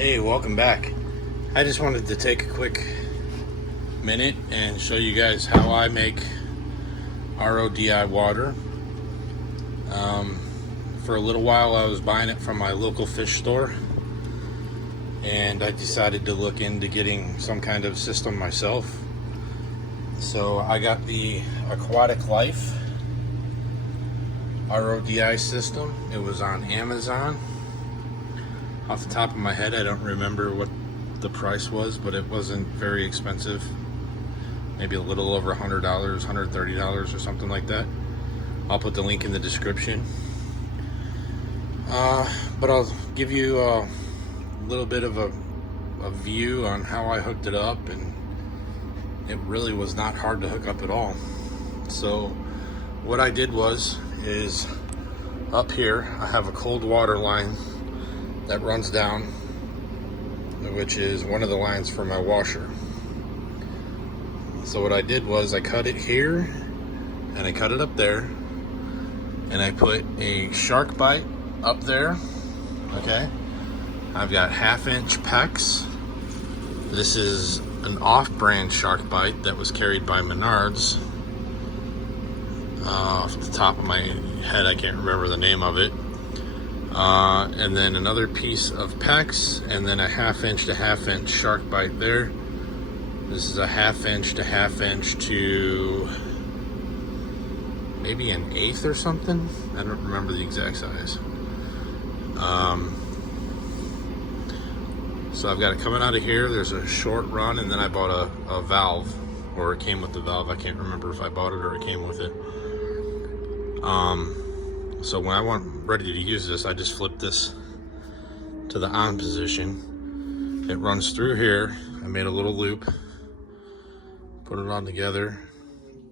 Hey, welcome back. I just wanted to take a quick minute and show you guys how I make RODI water. For a little while I was buying it from my local fish store, and I decided to look into getting some kind of system myself. So I got the Aquatic Life RODI system. It was on Amazon. Off the top of my head, I don't remember what the price was, but it wasn't very expensive. Maybe a little over $100, $130 or something like that. I'll put the link in the description. But I'll give you a little bit of a view on how I hooked it up, and it really was not hard to hook up at all. So what I did is up here I have a cold water line that runs down, which is one of the lines for my washer. So what I did was I cut it here and I cut it up there, and I put a shark bite up there. Okay, I've got 1/2-inch PEX. This is an off-brand shark bite that was carried by Menards. Off the top of my head, I can't remember the name of it. And then another piece of PEX, and then a 1/2-inch to 1/2-inch shark bite there. This is a 1/2-inch to 1/2-inch to maybe an 1/8 or something. I don't remember the exact size. So I've got it coming out of here. There's a short run, and then I bought a valve, or it came with the valve. I can't remember if I bought it or it came with it. So when I want ready to use this, I just flip this to the on position. It runs through here. I made a little loop, put it on together.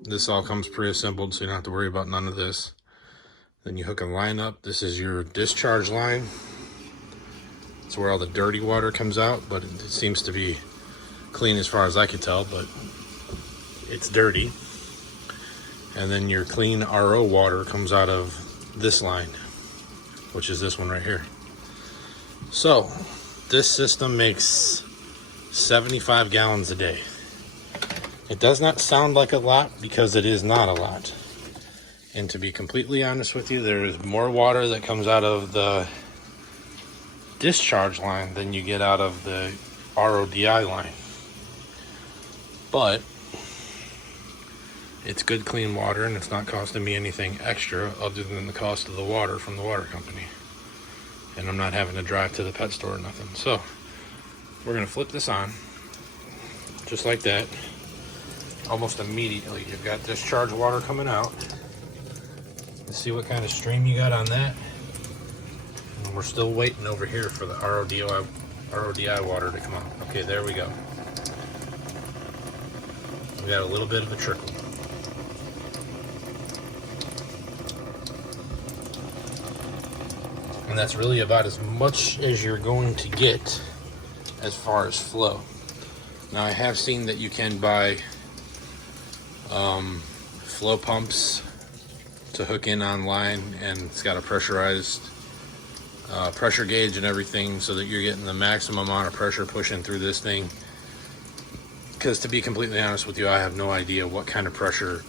This all comes pre-assembled, so you don't have to worry about none of this. Then you hook a line up. This is your discharge line. It's where all the dirty water comes out, but it seems to be clean as far as I could tell, but it's dirty. And then your clean RO water comes out of this line, which is this one right here. So this system makes 75 gallons a day. It does not sound like a lot, because it is not a lot. And to be completely honest with you, there is more water that comes out of the discharge line than you get out of the RODI line. But it's good clean water, and it's not costing me anything extra other than the cost of the water from the water company. And I'm not having to drive to the pet store or nothing. So we're gonna flip this on just like that. Almost immediately you've got discharge water coming out. Let's see what kind of stream you got on that. And we're still waiting over here for the RODI water to come out. Okay, there we go. We got a little bit of a trickle. And that's really about as much as you're going to get as far as flow. Now I have seen that you can buy flow pumps to hook in online, and it's got a pressurized pressure gauge and everything, so that you're getting the maximum amount of pressure pushing through this thing. Because to be completely honest with you, I have no idea what kind of pressure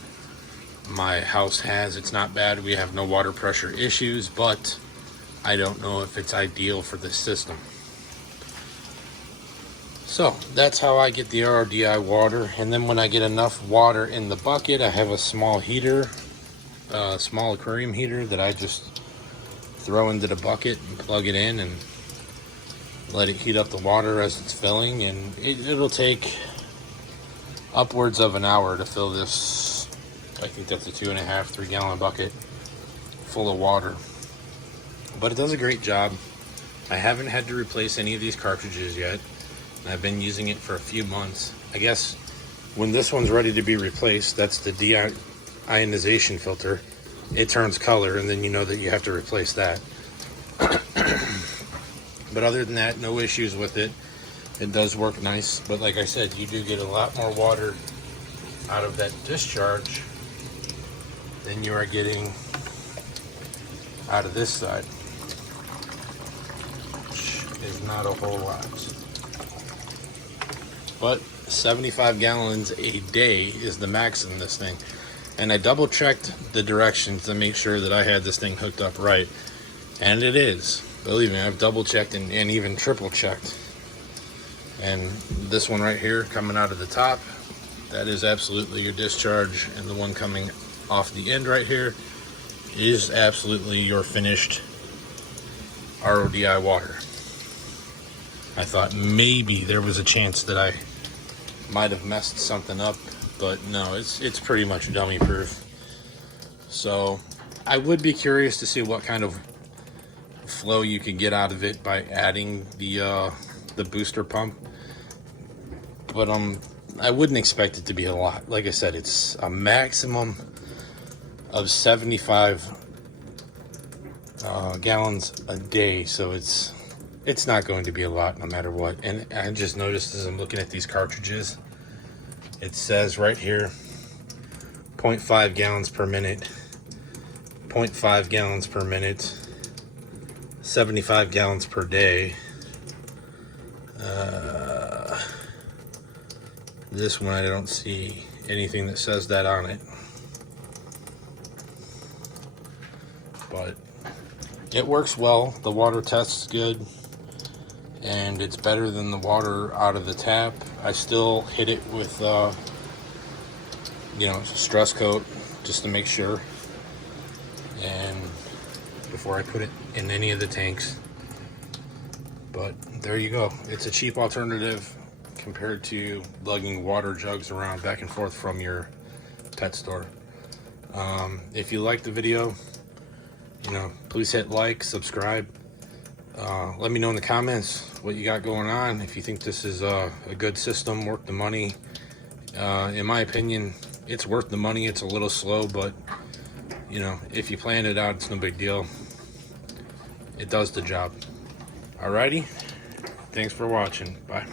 my house has. It's not bad. We have no water pressure issues, but I don't know if it's ideal for this system. So that's how I get the RODI water. And then when I get enough water in the bucket, I have a small heater, small aquarium heater that I just throw into the bucket and plug it in and let it heat up the water as it's filling. And it'll take upwards of an hour to fill this. I think that's a 2.5, 3 gallon bucket full of water. But it does a great job. I haven't had to replace any of these cartridges yet. I've been using it for a few months. I guess when this one's ready to be replaced, that's the deionization filter. It turns color, and then you know that you have to replace that. But other than that, no issues with it. It does work nice, but like I said, you do get a lot more water out of that discharge than you are getting out of this side. is not a whole lot. But 75 gallons a day is the max in this thing. And I double checked the directions to make sure that I had this thing hooked up right. And it is. Believe me, I've double checked and even triple checked. And this one right here coming out of the top, that is absolutely your discharge. And the one coming off the end right here is absolutely your finished RODI water. I thought maybe there was a chance that I might have messed something up, but no, it's pretty much dummy proof. So I would be curious to see what kind of flow you could get out of it by adding the booster pump, but I wouldn't expect it to be a lot. Like I said, it's a maximum of 75 gallons a day, so it's not going to be a lot no matter what. And I just noticed as I'm looking at these cartridges, it says right here 0.5 gallons per minute, 0.5 gallons per minute, 75 gallons per day. This one I don't see anything that says that on it, but it works well. The water tests good, and it's better than the water out of the tap. I still hit it with stress coat just to make sure, and before I put it in any of the tanks. But there you go. It's a cheap alternative compared to lugging water jugs around back and forth from your pet store. If you like the video, please hit like, subscribe. Let me know in the comments what you got going on. If you think this is a good system, worth the money. In my opinion, it's worth the money. It's a little slow, but if you plan it out, it's no big deal. It does the job. Alrighty, thanks for watching. Bye.